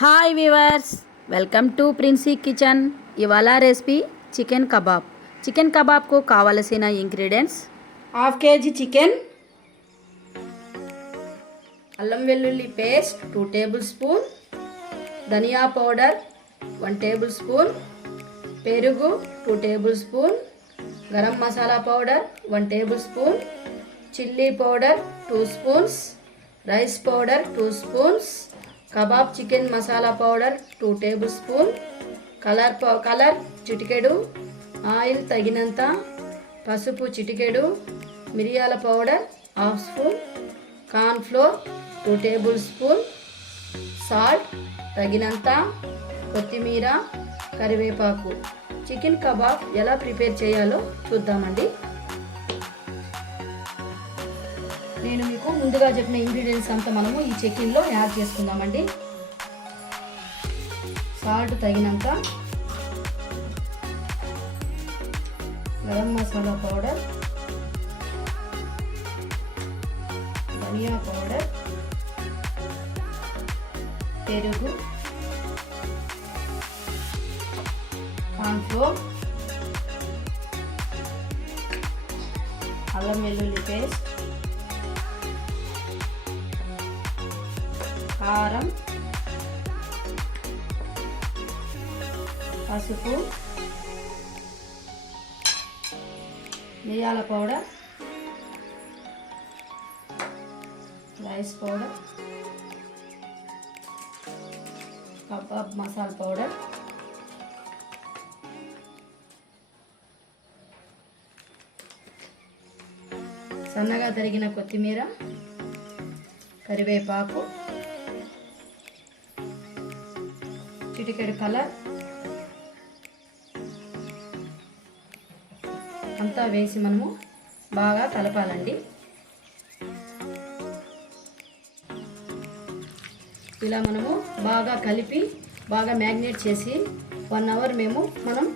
Hi viewers, welcome to Princy kitchen. ఇవాళ recipe chicken kebab. Chicken కబాబ్కు కావలసిన ఇంగ్రీడియంట్స్: హాఫ్ కేజీ చికెన్, అల్లం వెల్లుల్లి పేస్ట్ 2 టేబుల్ స్పూన్, ధనియా పౌడర్ 1 టేబుల్ స్పూన్, పెరుగు 2 tablespoon, garam masala powder 1 tablespoon, chilli powder 2 spoons, rice powder 2 spoons, kebab chicken masala powder 2 tablespoon, colour చిటికెడు, oil తగినంత, పసుపు చిటికెడు, మిరియాల powder 1/2 spoon, corn flour 2 tablespoon, salt తగినంత, కొత్తిమీర, కరివేపాకు. చికెన్ కబాబ్ ఎలా ప్రిపేర్ చేయాలో చూద్దామండి. నేను మీకు ముందుగా చెప్పిన ఇంగ్రీడియంట్స్ అంతా మనము ఈ చికెన్లో యాడ్ చేసుకుందామండి. సాల్ట్ తగినంత, గరం మసాలా పౌడర్, ధనియా పౌడర్, పెరుగు, కార్న్ ఫ్లోర్, అల్లం వెల్లుల్లి పేస్ట్, కారం, పసుపు, మిరియాల powder, rice powder, kebab masala powder, సన్నగా తరిగిన కొత్తిమీర, కరివేపాకు, చిటికెడు కలర్ అంతా వేసి మనము బాగా కలపాలండి. ఇలా మనము బాగా కలిపి బాగా మ్యాగ్నేట్ చేసి 1 అవర్ మనం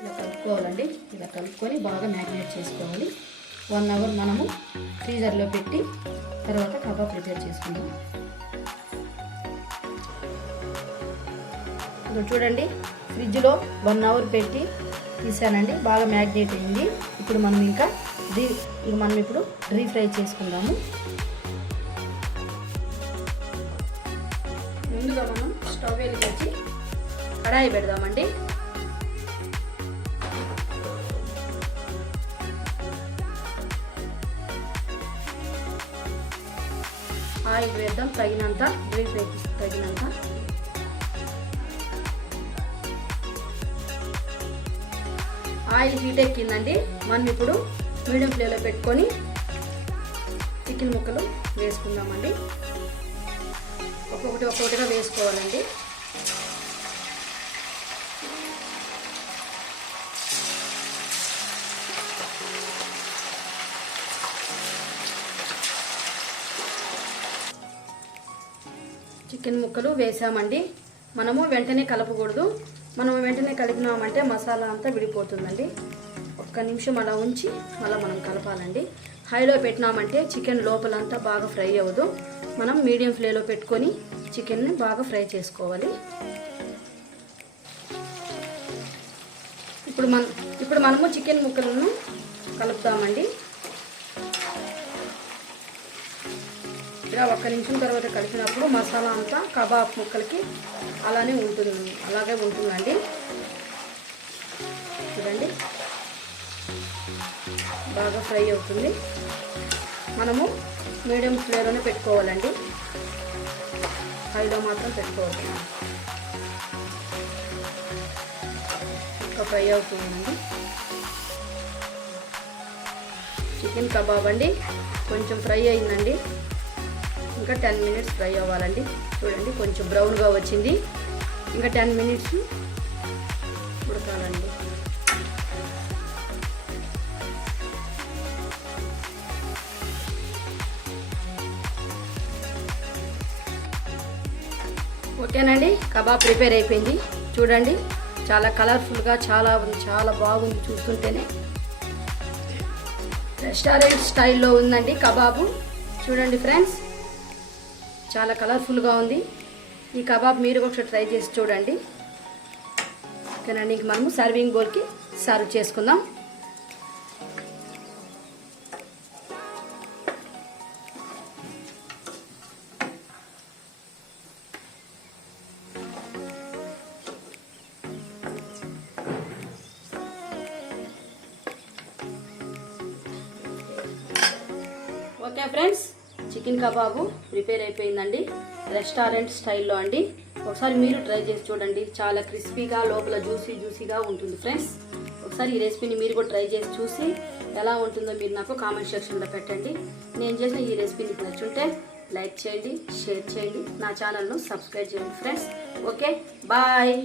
ఇలా కలుపుకోవాలండి. ఇలా కలుపుకొని బాగా మ్యాగ్నేట్ చేసుకోవాలి. 1 అవర్ మనము ఫ్రీజర్లో పెట్టి తర్వాత కబాబ్ ప్రిపేర్ చేసుకుందాం. చూడండి, ఫ్రిడ్జ్లో 1 అవర్ పెట్టి తీసానండి. బాగా మ్యాగ్నేట్ అయింది. ఇప్పుడు మనం ఇప్పుడు డీప్ ఫ్రై చేసుకుందాము. ముందుగా మనం స్టవ్ వెలిగించి కడాయి పెడదామండి. ఆయిల్ వేద్దాం తగినంత, డీప్ ఫ్రై తగినంత. ఆయిల్ హీట్ ఎక్కిందండి. మనం ఇప్పుడు మీడియం ఫ్లేమ్లో పెట్టుకొని చికెన్ ముక్కలు వేసుకుందామండి. ఒక్కొక్కటిగా వేసుకోవాలండి. చికెన్ ముక్కలు వేసామండి. మనము వెంటనే కలపకూడదు. మనం వెంటనే కలిపినామంటే మసాలా అంతా విడిపోతుందండి. 1 నిమిషం అలా ఉంచి మళ్ళీ మనం కలపాలండి. హైలో పెట్టినామంటే చికెన్ లోపలంతా బాగా ఫ్రై అవ్వదు. మనం మీడియం ఫ్లేమ్లో పెట్టుకొని చికెన్ని బాగా ఫ్రై చేసుకోవాలి. ఇప్పుడు మనము చికెన్ ముక్కలను కలుపుతామండి. ఇలా 1 నిమిషం తర్వాత కలిపినప్పుడు మసాలా అంతా కబాబ్ ముక్కలకి అలాగే ఉంటుందండి. చూడండి, బాగా ఫ్రై అవుతుంది. మనము మీడియం ఫ్లేమ్లోనే పెట్టుకోవాలండి. హైలో మాత్రం పెట్టుకోవాలి. ఇంకా ఫ్రై అవుతుందండి. చికెన్ కబాబ్ అండి కొంచెం ఫ్రై అయిందండి. ఇంకా 10 మినిట్స్ ఫ్రై అవ్వాలండి. చూడండి, కొంచెం బ్రౌన్గా వచ్చింది. ఇంకా 10 మినిట్స్ ఉడకాలండి. ఓకేనండి, కబాబ్ ప్రిపేర్ అయిపోయింది. చూడండి, చాలా కలర్ఫుల్గా చాలా బాగుంది. చూస్తుంటేనే రెస్టారెంట్ స్టైల్లో ఉందండి కబాబు. చూడండి ఫ్రెండ్స్, చాలా కలర్ఫుల్గా ఉంది. ఈ కబాబ్ మీరు ఒకసారి ట్రై చేసి చూడండి. ఓకేనండి, ఇంక మనము సర్వింగ్ బౌల్కి సర్వ్ చేసుకుందాం. Okay friends, chicken kebab prepare అయిపోయిందండి. రెస్టారెంట్ స్టైల్లో అండి. ఒకసారి మీరు ట్రై చేసి చూడండి. చాలా క్రిస్పీగా, లోపల జ్యూసీగా ఉంటుంది ఫ్రెండ్స్. ఒకసారి ఈ రెసిపీని మీరు కూడా ట్రై చేసి చూసి ఎలా ఉంటుందో మీరు నాకు కామెంట్ సెక్షన్లో పెట్టండి. నేను చేసిన ఈ రెసిపీ మీకు నచ్చుంటే లైక్ చేయండి, షేర్ చేయండి, నా ఛానల్ను సబ్స్క్రైబ్ చేయండి ఫ్రెండ్స్. Okay, bye.